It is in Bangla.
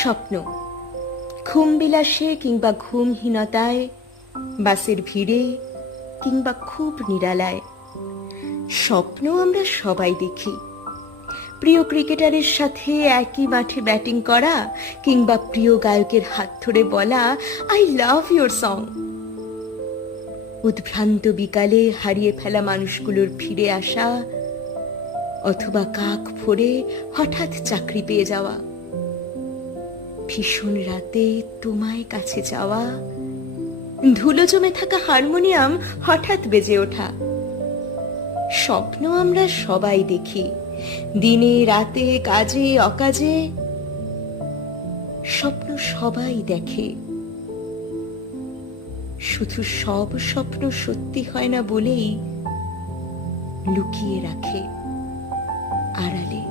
স্বপ্ন, ঘুম বিলাসে কিংবা ঘুমহীনতায়, বাসের ভিড়ে কিংবা খুব নিরালায়, স্বপ্ন আমরা সবাই দেখি। প্রিয় ক্রিকেটারের সাথে একই মাঠে ব্যাটিং করা কিংবা প্রিয় গায়কের হাত ধরে বলা আই লাভ ইউর সং। উদ্ভ্রান্ত বিকালে হারিয়ে ফেলা মানুষগুলোর ফিরে আসা, অথবা কাক ফোড়ে হঠাৎ চাকরি পেয়ে যাওয়া, ভীষণ রাতে তোমায় কাছে যাওয়া, ধুলো জমে থাকা হারমোনিয়াম হঠাৎ বেজে ওঠা। স্বপ্ন আমরা সবাই দেখি, দিনে রাতে কাজে অকাজে স্বপ্ন সবাই দেখে। শুধু সব স্বপ্ন সত্যি হয় না বলেই লুকিয়ে রাখে আড়ালে।